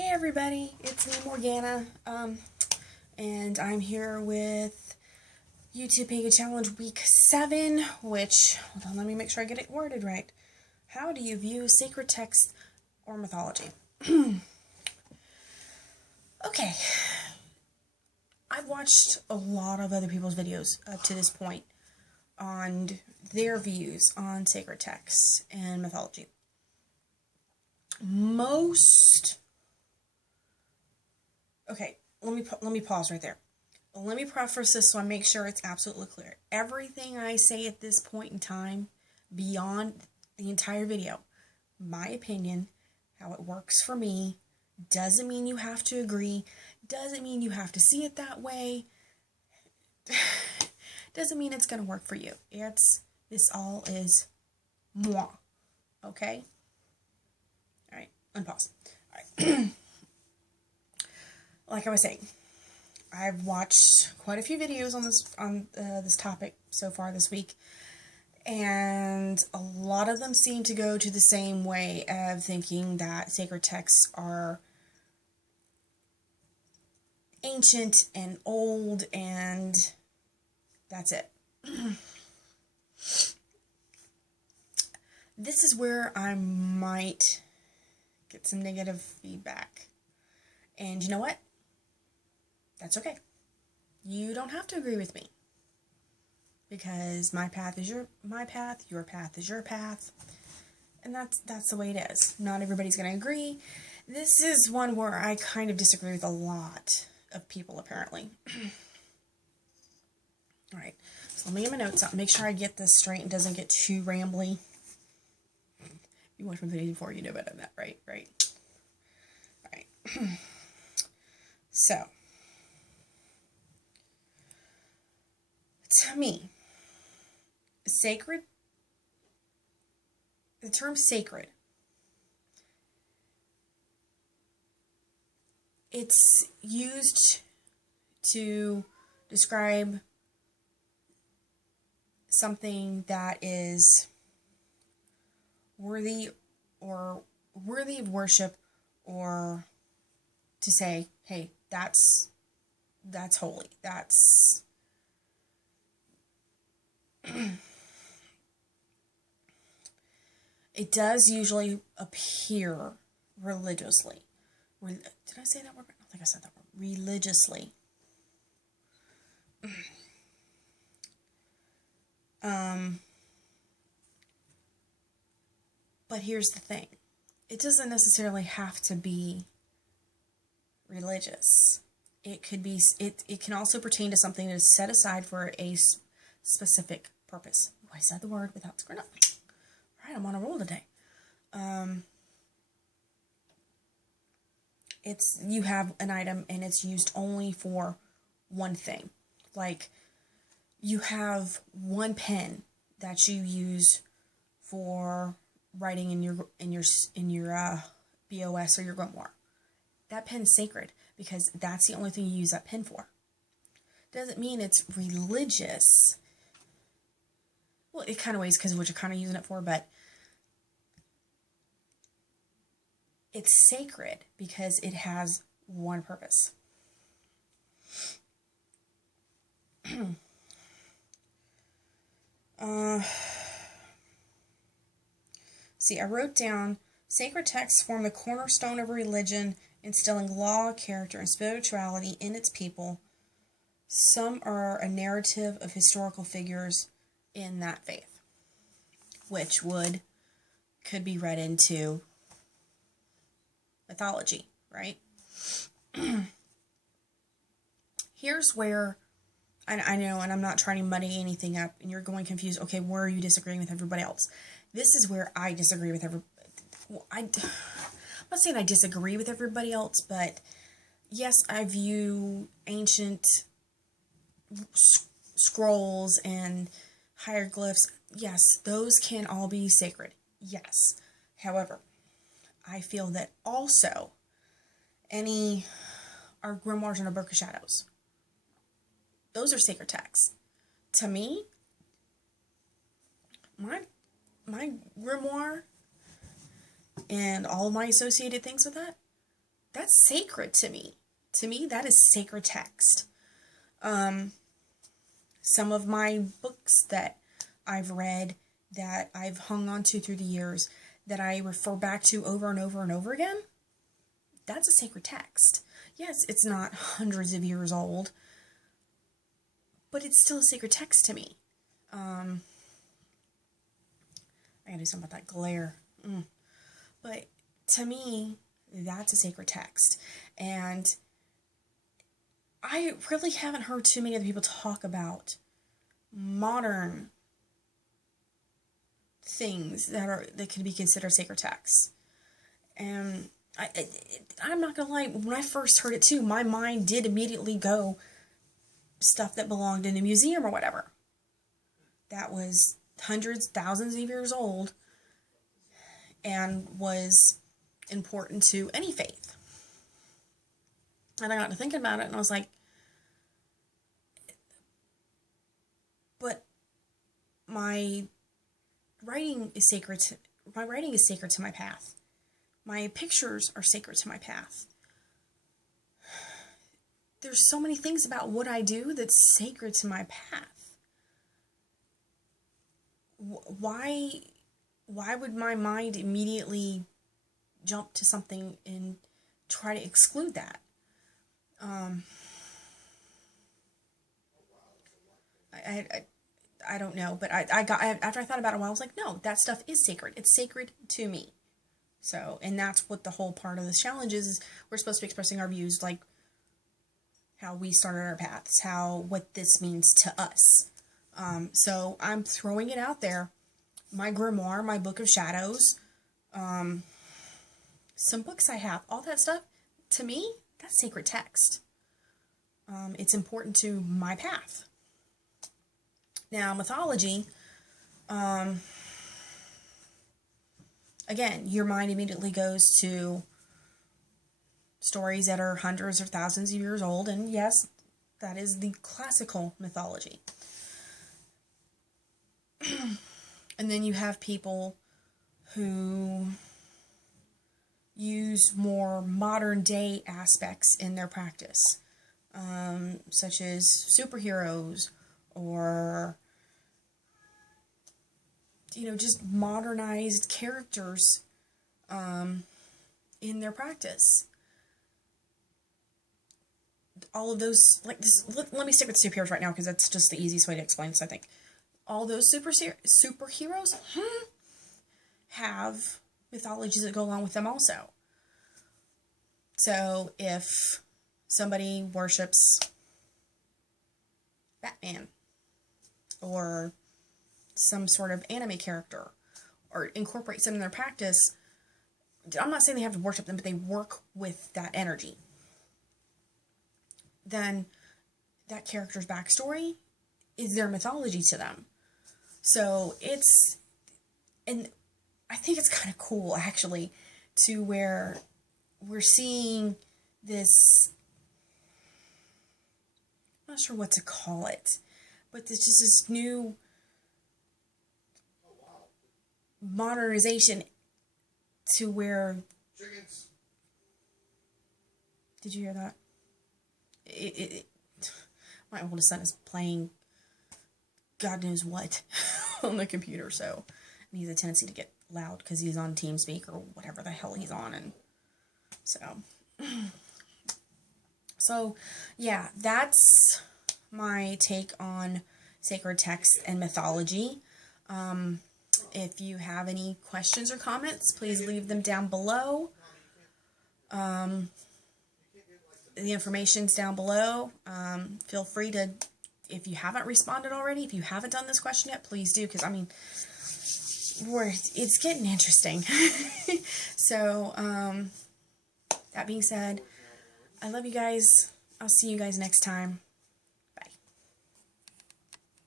Hey everybody, it's me Morgana, and I'm here with YouTube Pagan Challenge Week 7, which, hold on, let me make sure I get it worded right. How do you view sacred text or mythology? Okay, I've watched a lot of other people's videos up to this point on their views on sacred texts and mythology. Okay, let me pause right there. Let me preface this so I make sure it's absolutely clear. Everything I say at this point in time, beyond the entire video, my opinion, how it works for me, doesn't mean you have to agree, doesn't mean you have to see it that way, doesn't mean it's going to work for you. This all is moi, okay? Alright, unpause. Alright. Like I was saying, I've watched quite a few videos on this topic so far this week, and a lot of them seem to go to the same way of thinking that sacred texts are ancient and old, and that's it. This is where I might get some negative feedback. And you know what? That's okay. You don't have to agree with me. Because my path is your path is your path. And that's the way it is. Not everybody's going to agree. This is one where I kind of disagree with a lot of people, apparently. Alright, so let me get my notes out. Make sure I get this straight and doesn't get too rambly. You watched my video before, you know better than that, right? Alright. So, to me, the term sacred, it's used to describe something that is worthy of worship, or to say, hey, that's holy. It does usually appear religiously. Did I say that word? I don't think I said that word. Religiously. But here's the thing. It doesn't necessarily have to be religious. It could be. It can also pertain to something that is set aside for a specific purpose. Oh, I said the word without screwing up. All right, I'm on a roll today. You have an item and it's used only for one thing. Like, you have one pen that you use for writing in your BOS or your grimoire. That pen's sacred because that's the only thing you use that pen for. Doesn't mean it's religious. Well, it kind of is because of what you're kind of using it for, but it's sacred because it has one purpose. See, I wrote down, sacred texts form the cornerstone of a religion, instilling law, character, and spirituality in its people. Some are a narrative of historical figures in that faith, which could be read into mythology, right? Here's where, I know, and I'm not trying to muddy anything up, and you're going confused, okay, where are you disagreeing with everybody else? This is where I disagree with everybody. Well, I'm not saying I disagree with everybody else, but yes, I view ancient scrolls and hieroglyphs, yes, those can all be sacred, yes. However, I feel that also our grimoires and our Book of Shadows, those are sacred texts. To me, my grimoire and all of my associated things with that, that's sacred to me. To me, that is sacred text. Some of my books that I've read, that I've hung on to through the years, that I refer back to over and over and over again, that's a sacred text. Yes, it's not hundreds of years old, but it's still a sacred text to me. I gotta do something about that glare. But to me, that's a sacred text. And I really haven't heard too many other people talk about modern things that can be considered sacred texts. And I'm not gonna lie, when I first heard it too, my mind did immediately go stuff that belonged in a museum or whatever. That was hundreds, thousands of years old and was important to any faith. And I got to thinking about it, and I was like, but my writing is sacred to my path. My pictures are sacred to my path. There's so many things about what I do that's sacred to my path. Why would my mind immediately jump to something and try to exclude that? I don't know, but after I thought about it a while, I was like, no, that stuff is sacred. It's sacred to me. So, and that's what the whole part of this challenge is we're supposed to be expressing our views, like how we started our paths, what this means to us. So I'm throwing it out there. My grimoire, my book of shadows, some books I have, all that stuff, to me, that's sacred text. It's important to my path. Now, mythology, again, your mind immediately goes to stories that are hundreds or thousands of years old, and yes, that is the classical mythology. And then you have people who use more modern day aspects in their practice, such as superheroes or, just modernized characters in their practice. All of those, like this, let me stick with superheroes right now because that's just the easiest way to explain this, I think. All those superheroes have mythologies that go along with them also. So if somebody worships Batman or some sort of anime character or incorporates them in their practice, I'm not saying they have to worship them, but they work with that energy. Then that character's backstory is their mythology to them. So and I think it's kind of cool actually to where we're seeing this, I'm not sure what to call it, but there's just this new modernization to where, did you hear that? My oldest son is playing God knows what on the computer, so he has a tendency to get loud because he's on TeamSpeak or whatever the hell he's on, and so yeah, that's my take on sacred text and mythology. If you have any questions or comments, please leave them down below. The information's down below. Feel free to, if you haven't responded already, if you haven't done this question yet, please do, because, it's getting interesting. So, that being said, I love you guys. I'll see you guys next time.